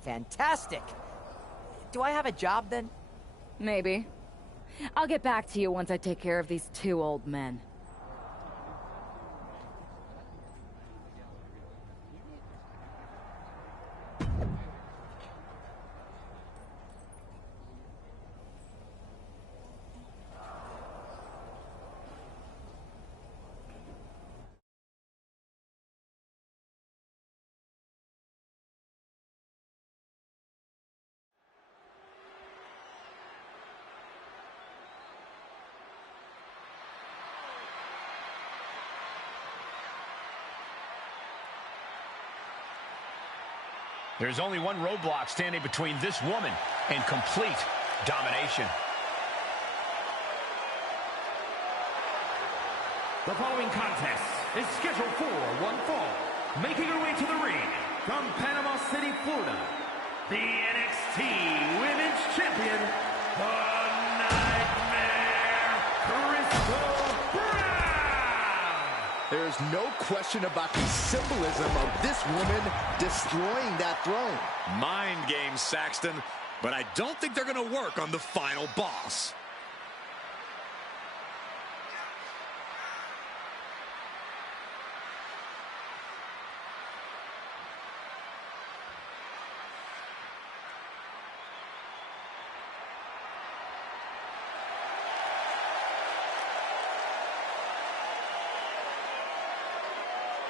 Fantastic! Do I have a job, then? Maybe. I'll get back to you once I take care of these two old men. There's only one roadblock standing between this woman and complete domination. The following contest is scheduled for one fall, making her way to the ring from Panama City, Florida, the NXT Women's Champion, the Nightmare, Crystal Brown! There's no question about the symbolism of this woman destroying that throne. Mind games, Saxton, but I don't think they're going to work on the final boss.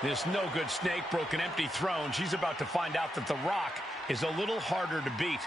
This no-good snake broke an empty throne. She's about to find out that The Rock is a little harder to beat.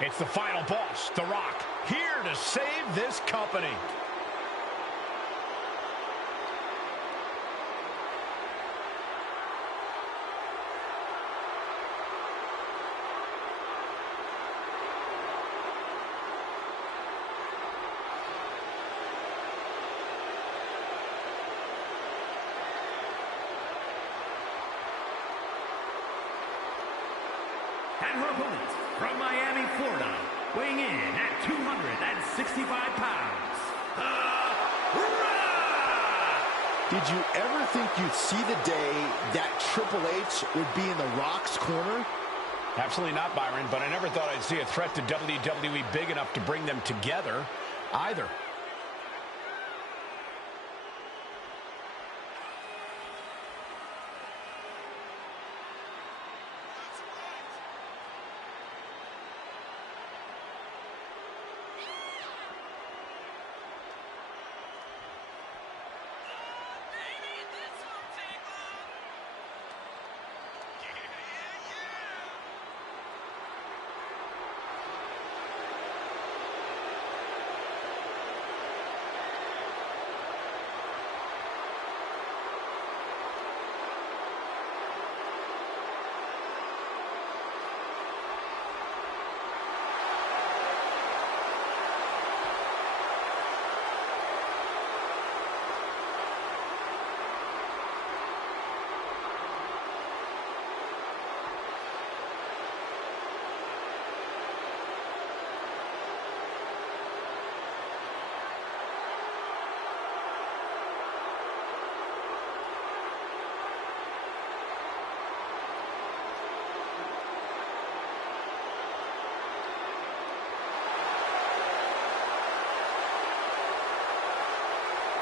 It's the final boss, The Rock, here to save this company. And her opponent, from Miami, Florida, weighing in at 265 pounds, The Rock! Did you ever think you'd see the day that Triple H would be in The Rock's corner? Absolutely not, Byron, but I never thought I'd see a threat to WWE big enough to bring them together either.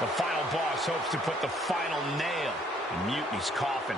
The final boss hopes to put the final nail in Mutini's coffin.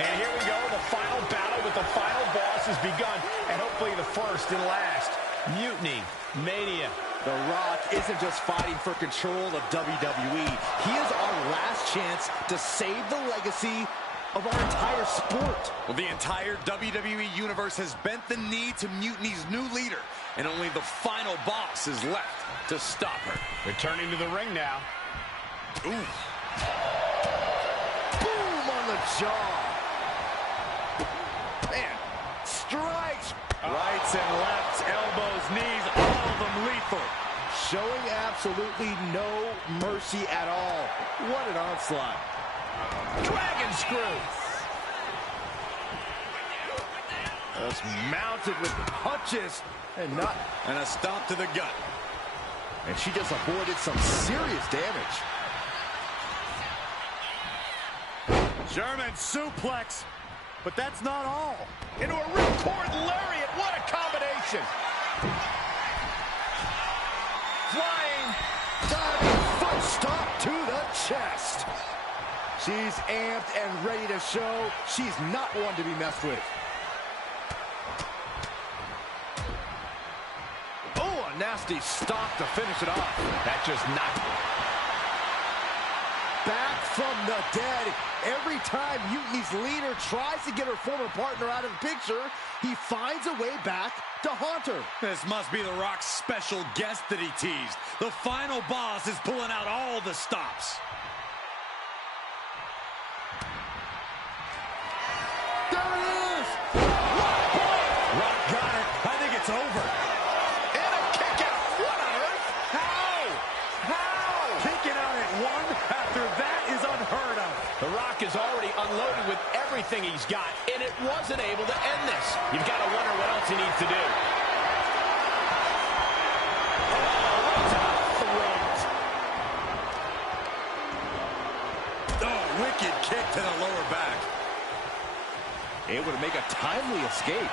And here we go, the final battle with the final boss has begun, and hopefully the first and last. Mutiny Mania. The Rock isn't just fighting for control of WWE. He is our last chance to save the legacy of our entire sport. Well, the entire WWE Universe has bent the knee to Mutiny's new leader, and only the final boss is left to stop her. Returning to the ring now. Ooh. Boom on the jaw. Man, strikes. Rights and lefts, elbows, knees, all of them lethal. Showing absolutely no mercy at all. What an onslaught. Dragon screw. Just mounted with punches and not... And a stomp to the gut. And she just avoided some serious damage. German suplex. But that's not all. Into a ripcord lariat. What a combination. Flying, diving foot stomp to the chest. She's amped and ready to show she's not one to be messed with. Oh, a nasty stomp to finish it off. That just knocked Back from the dead. Every time Mutiny's leader tries to get her former partner out of the picture, he finds a way back to haunt her. This must be The Rock's special guest that he teased. The final boss is pulling out all the stops. There it is! Rock got it. I think it's over. And a kick out. What on earth? How? How? Kicking out at one after that is unheard of. The Rock is already unloaded with everything he's got, and it wasn't able to end this. You've got to wonder what else he needs to do. Oh, wicked kick to the lower back. Able to make a timely escape.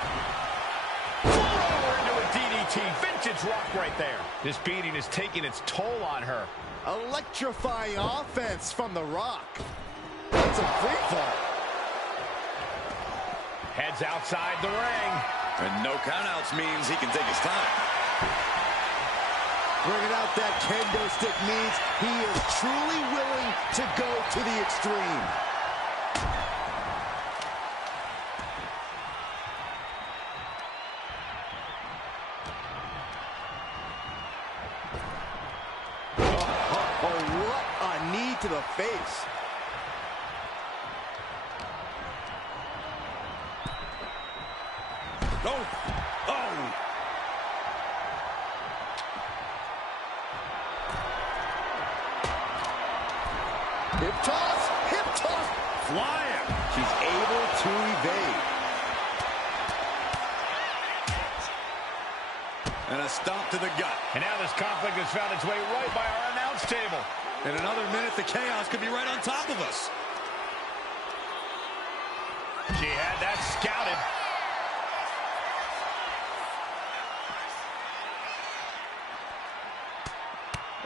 Throw into a DDT. Vintage Rock right there. This beating is taking its toll on her. Electrifying offense from The Rock. That's a free fall. Heads outside the ring. And no countouts means he can take his time. Bringing out that kendo stick means he is truly willing to go to the extreme. Oh, what a knee to the face. Oh, oh. Hip toss, hip toss. Flying. She's able to evade. And a stomp to the gut. And now this conflict has found its way right by our announce table. In another minute, the chaos could be right on top of us. She had that scouted.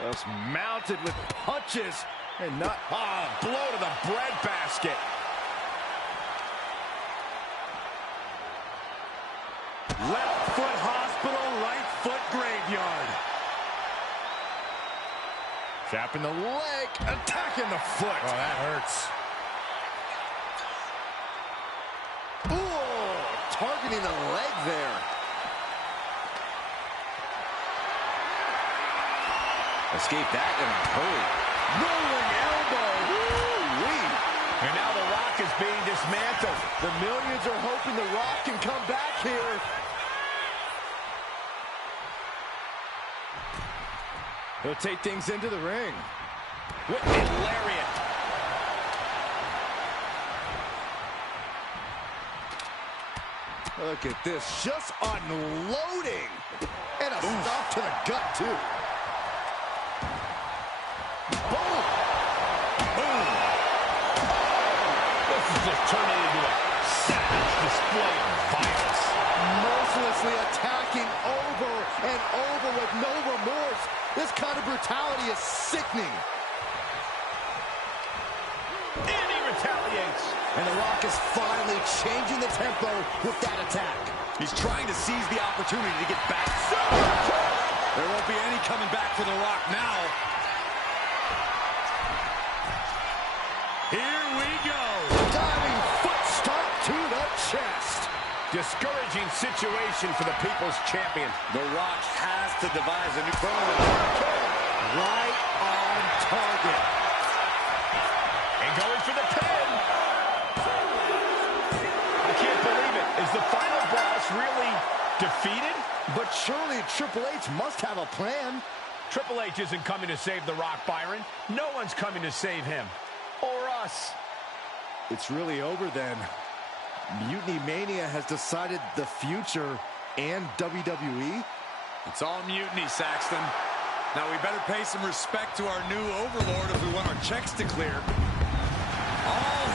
Just mounted with punches and not... Blow to the breadbasket. Left foot hospital, right foot graveyard. Trapping the leg, attacking the foot. Oh, that hurts. Ooh, targeting the leg there. Escape that in a hurry. Rolling elbow. Woo-wee. And now The Rock is being dismantled. The millions are hoping The Rock can come back here. He'll take things into the ring. Whipping lariat. Look at this, just unloading. And a stop to the gut, too. Boom! Boom! This is just turning into a savage display of violence. Mercilessly attacking over and over with no remorse. This kind of brutality is sickening. And he retaliates. And The Rock is finally changing the tempo with that attack. He's trying to seize the opportunity to get back. There won't be any coming back for The Rock now. Here we go. Diving foot stomp to the chest. Discouraging situation for the People's Champion. The Rock has to devise a new promo. Right on target. going for the pin. I can't believe it. Is the final boss really defeated? But surely Triple H must have a plan. Triple H isn't coming to save The Rock, Byron. No one's coming to save him. Or us. It's really over then. Mutiny Mania has decided the future and WWE. It's all mutiny, Saxton. Now we better pay some respect to our new overlord if we want our checks to clear. All